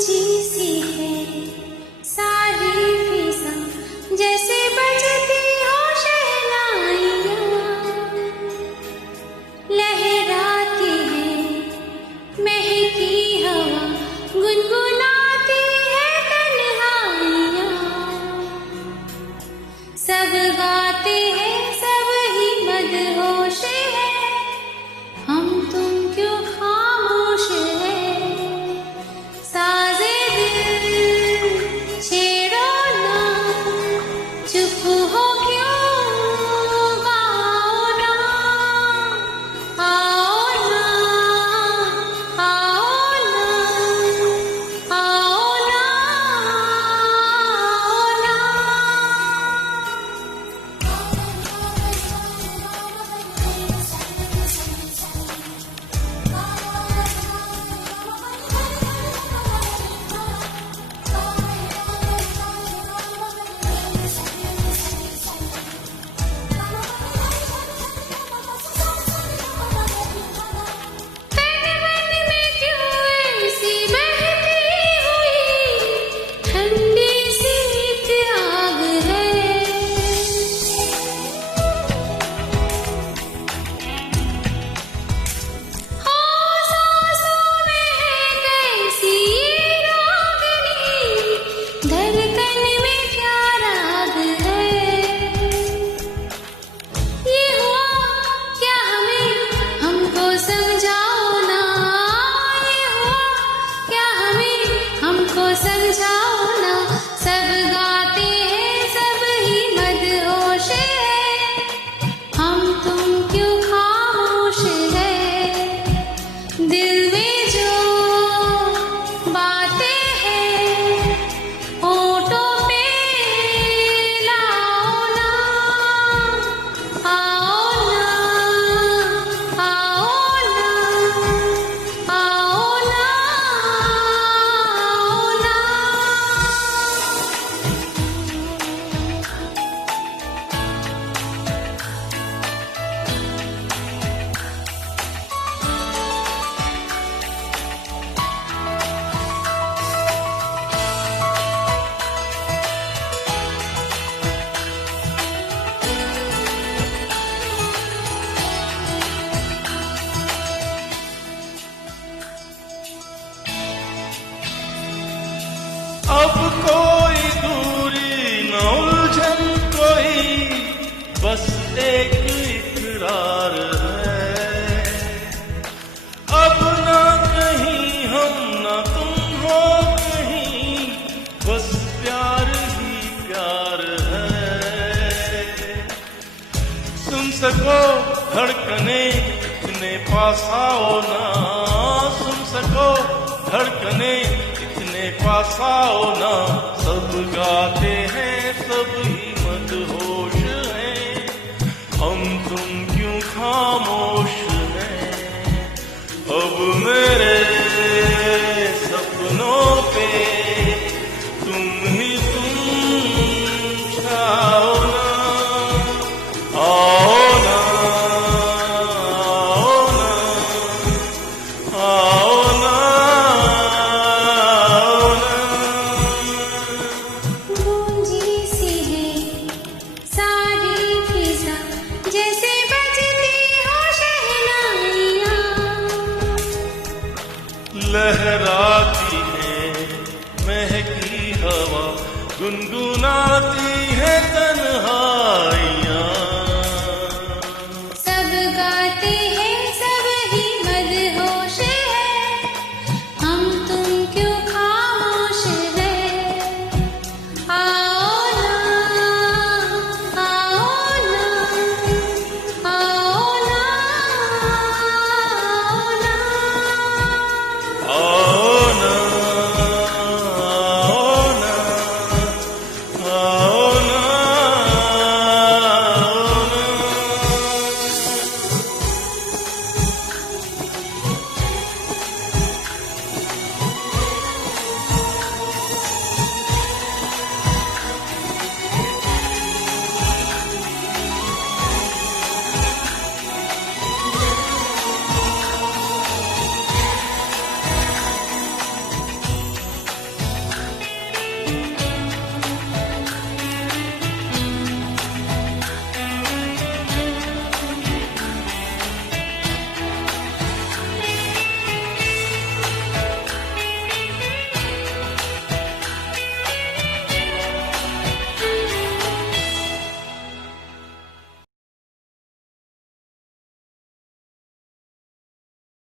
गूंजी सी है सारी फिजा, जैसे बजती हो शहनाइयाँ। लहराती है महकी हवा, गुनगुनाती है तन्हाइयाँ। सब गाते हैं सब ही मदहोश है, हम तुम क्यों खामोश है। साजे दिल छेड़ो ना, चुप हो क्यों, गाओ ना। आओ ना, आओ ना, आओ ना, समझाओ ना। सब गाते हैं सब ही मदहोश है, हम तुम क्यों खामोश है। दिल में जो बातें हैं होठों पे लाओ ना। आओ ना, आओ ना, आओ ना। अब कोई दूरी न उलझन कोई, बस एक इकरार है। अब ना कहीं हम ना तुम हो कहीं, बस प्यार ही प्यार है। सुन सको धड़कने इतने पास आओ ना, सुन सको धड़कने पास आओ ना। सब गाते हैं सब ही मदहोश हैं, हम तुम क्यों खामोश हैं। अब मेरे सपनों पे तुम ही तुम छाओ ना। आओ ना, आओ ना, आओ ना। गूंजी सी है सारी फिजा, जैसे बजती हो शहनाइयाँ। लहराती है महकी हवा, गुनगुनाती